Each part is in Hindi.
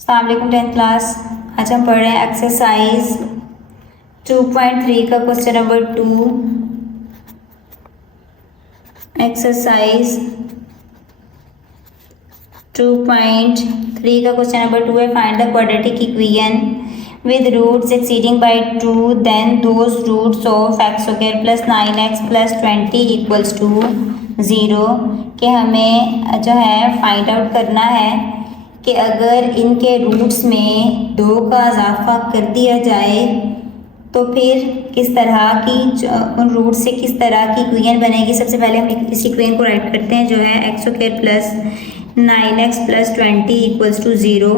अस्सलाम वालेकुम 10th क्लास। आज हम पढ़ रहे हैं एक्सरसाइज 2.3 का क्वेश्चन नंबर 2। एक्सरसाइज 2.3 का क्वेश्चन नंबर 2 है, find the quadratic equation with roots exceeding by 2 then those roots of x square plus 9x plus 20 equals to 0। कि हमें जो है फाइंड आउट करना है कि अगर इनके रूट्स में 2 का इजाफा कर दिया जाए तो फिर किस तरह की उन रूट से किस तरह की इक्वेशन बनेगी। सबसे पहले हम इस इक्वेशन को राइट करते हैं, जो है x square plus 9x plus 20 equals to 0।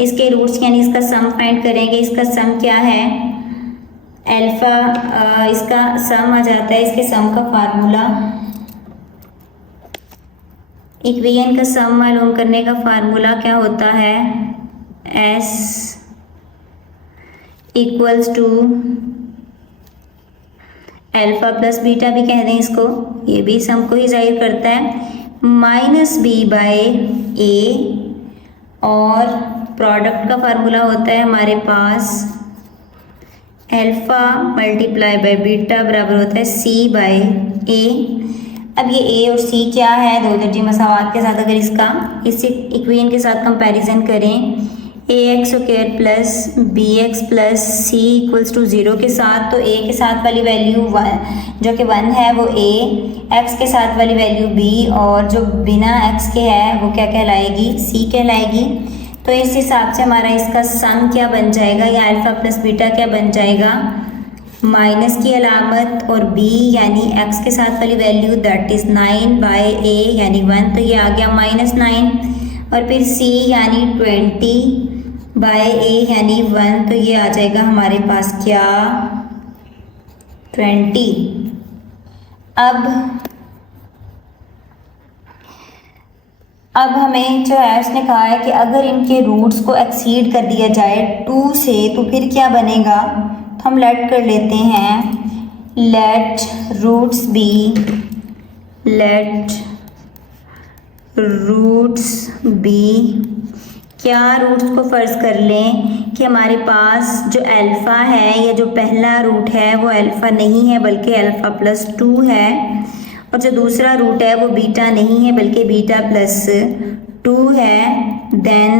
इसके रूट्स यानी इसका सम फाइंड करेंगे। इसका सम क्या है, अल्फ़ा, इसका सम आ जाता है, इसके सम का फार्मूला, इक्वेशन का सम मालूम करने का फार्मूला क्या होता है, s equals to alpha plus beta भी कह दें इसको, ये भी सम को ही जाहिर करता है, माइनस बी बाय ए। और प्रोडक्ट का फार्मूला होता है हमारे पास अल्फ़ा मल्टीप्लाई बाय बीटा बराबर होता है सी बाय ए। अब ये ए और सी क्या है, दो दर्जे मसावात के साथ अगर इसका इस इक्वेशन के साथ कंपैरिजन करें, A X square plus B X plus C equals to 0 के साथ, तो ए के साथ वाली वैल्यू 1 जो कि 1 है वो ए, एक्स के साथ वाली वैल्यू बी, और जो बिना एक्स के है वो क्या कहलाएगी, सी कहलाएगी। तो इस हिसाब से हमारा इसका सम क्या बन जाएगा, या अल्फ़ा प्लस बीटा क्या बन जाएगा, माइनस की अलामत और b यानी x के साथ वाली value that is 9 by a यानी 1, तो ये आ गया -9, और फिर c यानी 20 बाय a यानी 1, तो ये आ जाएगा हमारे पास क्या 20। अब हमें जो है उसने कहा है कि अगर इनके रूट्स को एक्सीड कर दिया जाए 2 से तो फिर क्या बनेगा। तो हम लेट कर लेते हैं, लेट रूट्स बी। क्या रूट्स को फ़र्ज़ कर लें कि हमारे पास जो अल्फ़ा है या जो पहला रूट है वो अल्फ़ा नहीं है बल्कि अल्फ़ा प्लस 2 है, और जो दूसरा रूट है वो बीटा नहीं है बल्कि बीटा प्लस 2 है। देन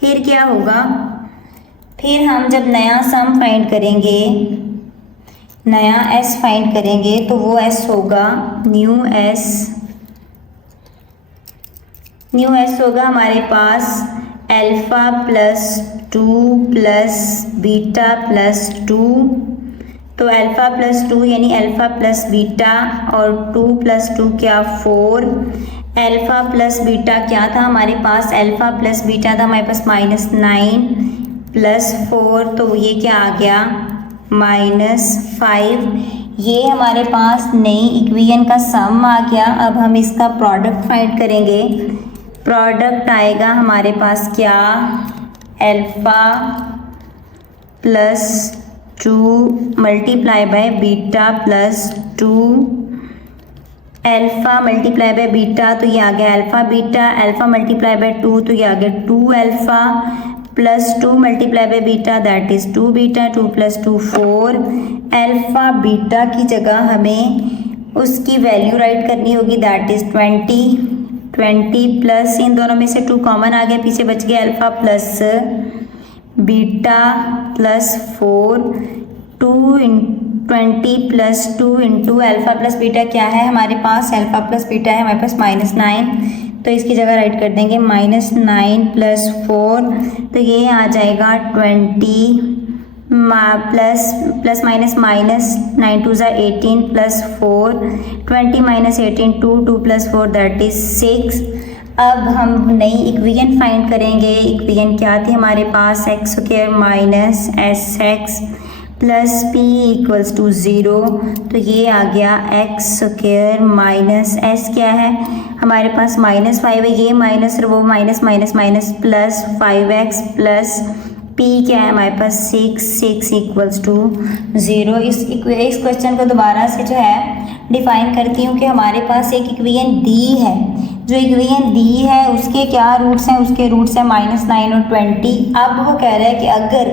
फिर क्या होगा, फिर हम जब नया सम फाइंड करेंगे, नया s फाइंड करेंगे, तो वो s होगा न्यू s होगा हमारे पास alpha plus 2 plus beta plus 2। तो अल्फ़ा प्लस 2 यानी अल्फ़ा प्लस बीटा, और 2 प्लस 2 क्या 4। अल्फ़ा प्लस बीटा क्या था हमारे पास, अल्फ़ा प्लस बीटा था हमारे पास -9 प्लस 4, तो ये क्या आ गया -5। ये हमारे पास नई इक्वेशन का सम आ गया। अब हम इसका प्रोडक्ट फाइंड करेंगे। प्रोडक्ट आएगा हमारे पास क्या, alpha plus 2 multiply by beta plus 2। Alpha multiply by beta, तो ये आ गया alpha beta, alpha multiply by 2, तो ये आ गया 2 alpha plus 2 multiply by beta that is 2 beta, 2 plus 2 4। Alpha beta की जगह हमें उसकी वैल्यू राइट करनी होगी दैट इज़ 20 प्लस, इन दोनों में से 2 कॉमन आ गया, पीछे बच गया alpha plus beta plus 4। 20 plus 2 into alpha plus beta क्या है हमारे पास, अल्फ़ा प्लस बीटा है हमारे पास -9, तो इसकी जगह राइट कर देंगे -9 प्लस 4, तो ये आ जाएगा 20 plus minus 9 2 18 plus 4, 20 - 18 2 plus 4 that is 6। अब हम नई इक्वेशन फाइंड करेंगे। इक्वेशन क्या थी हमारे पास, x square minus sx plus p equals to 0, तो ये आ गया एक्स स्क्वायर माइनस s क्या है हमारे पास -5 है, ये माइनस और वो minus plus 5x plus p क्या है हमारे पास 6 इक्वल्स टू 0। इस क्वेश्चन को दोबारा से जो है डिफाइन करती हूँ कि हमारे पास एक इक्वेशन दी है जो इक्वेशन दी है उसके क्या रूट्स हैं, उसके रूट्स हैं -9 और 20। अब वो कह रहा है कि अगर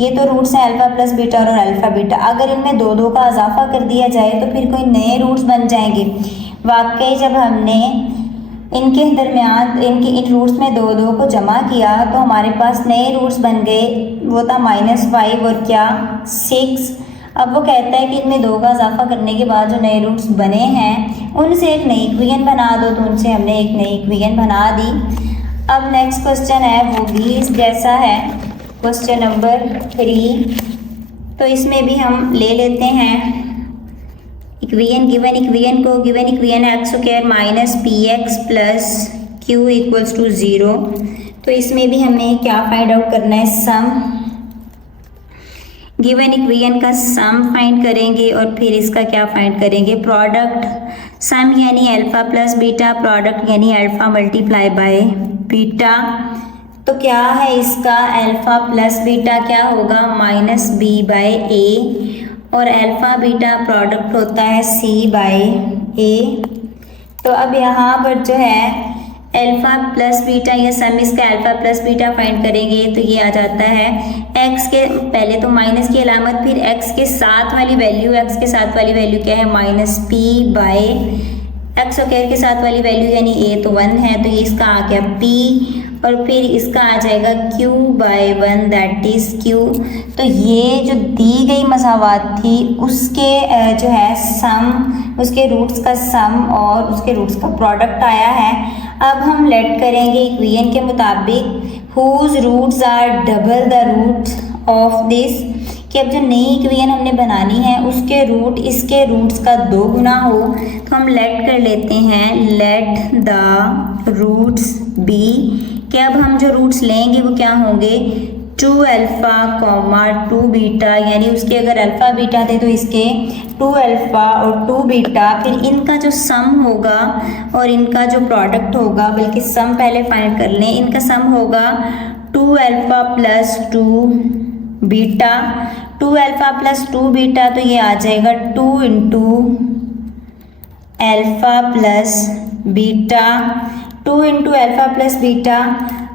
ये तो रूट्स हैं अल्फ़ा प्लस बीटा और अल्फ़ा बीटा, अगर इनमें दो दो का इजाफा कर दिया जाए तो फिर कोई नए रूट्स बन जाएंगे। वाकई जब हमने इनके दरमियान इन रूट्स में दो दो को जमा किया तो हमारे पास नए रूट्स बन गए, वो था -5 और क्या 6। अब वो कहता है कि इनमें दो का इजाफा करने के बाद जो नए रूट्स बने हैं उनसे एक नई इक्वेशन बना दो, तो उनसे हमने एक नई इक्वेशन बना दी। अब नेक्स्ट क्वेश्चन है वो भी इस जैसा है, क्वेश्चन नंबर 3। तो इसमें भी हम ले लेते हैं इक्वेशन, गिवन इक्वेशन को, given equation x² minus px plus q equals to 0। तो इसमें भी हमें क्या फाइंड आउट करना है, सम। गिवन इक्वेशन का सम फाइंड करेंगे और फिर इसका क्या फाइंड करेंगे, प्रोडक्ट। सम यानी अल्फ़ा प्लस बीटा, प्रोडक्ट यानी अल्फ़ा मल्टीप्लाई बाय बीटा। तो क्या है इसका, अल्फ़ा प्लस बीटा क्या होगा -b/a और अल्फ़ा बीटा प्रोडक्ट होता है c/a। तो अब यहाँ पर जो है अल्फ़ा प्लस बीटा या सम इसका अल्फ़ा प्लस बीटा फाइंड करेंगे तो ये आ जाता है x के पहले तो माइनस की अलामत, फिर x के साथ वाली वैल्यू, x के साथ वाली वैल्यू क्या है -p/, x स्क्वायर के साथ वाली वैल्यू यानी a तो 1 है तो ये इसका आ गया p, और फिर इसका आ जाएगा q/1 दैट इज़ q। तो ये जो दी गई मसावात थी उसके जो है सम, उसके रूट्स का सम और उसके रूट्स का प्रोडक्ट आया है। अब हम लेट करेंगे इक्वेशन के मुताबिक whose roots are double the roots of this, कि अब जो नई इक्वेशन हमने बनानी है उसके रूट इसके रूट्स का 2 गुना हो। तो हम लेट कर लेते हैं, लेट द रूट्स बी, कि अब हम जो रूट्स लेंगे वो क्या होंगे 2 अल्फ़ा, 2 बीटा, यानी उसके अगर अल्फ़ा बीटा थे तो इसके 2 अल्फ़ा और 2 बीटा, फिर इनका जो सम होगा और इनका जो प्रोडक्ट होगा, बल्कि सम पहले फाइंड कर लें, इनका सम होगा 2 alpha plus 2 beta. 2 alpha plus 2 beta तो ये आ जाएगा 2 into alpha plus beta, 2 into alpha plus beta.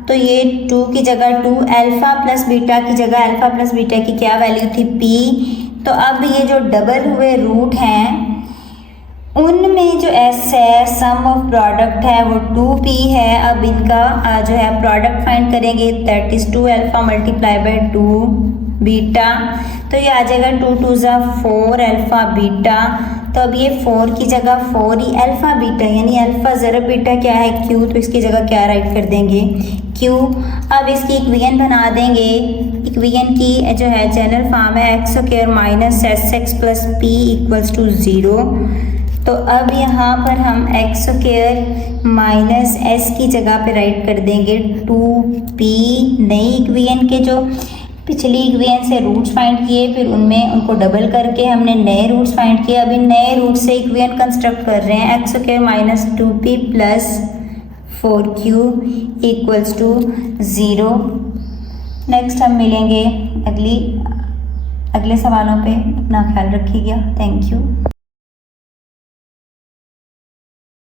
तो ये 2 की जगह 2, अल्फ़ा प्लस बीटा की जगह अल्फ़ा प्लस बीटा की क्या वैल्यू थी p। तो अब ये जो डबल हुए रूट हैं उनमें जो s है, सम ऑफ प्रोडक्ट है वो 2p है। अब इनका जो है प्रोडक्ट फाइंड करेंगे that is 2 alpha multiply by 2 beta. तो ये आ जाएगा 2 2 ज़ा 4 अल्फ़ा बीटा। तो अब ये 4 की जगह 4 ही अल्फ़ा बीटा, यानी अल्फ़ा ज़रब बीटा क्या है q, तो इसकी जगह क्या राइट कर देंगे q। अब इसकी इक्वेशन बना देंगे, इक्वेशन की जो है जनरल फॉर्म है x² minus sx plus p equals to 0। तो अब यहाँ पर हम x² माइनस s की जगह पे राइट कर देंगे 2p। नई इक्वेशन के जो पिछली इक्वेशन से रूट्स फाइंड किए, फिर उनमें उनको डबल करके हमने नए रूट्स फाइंड किए। अभी नए रूट से इक्वेशन कंस्ट्रक्ट कर रहे हैं, x² minus 2p plus 4q equals to 0। Next हम मिलेंगे अगले सवालों पे। अपना ख्याल रखिएगा। Thank you.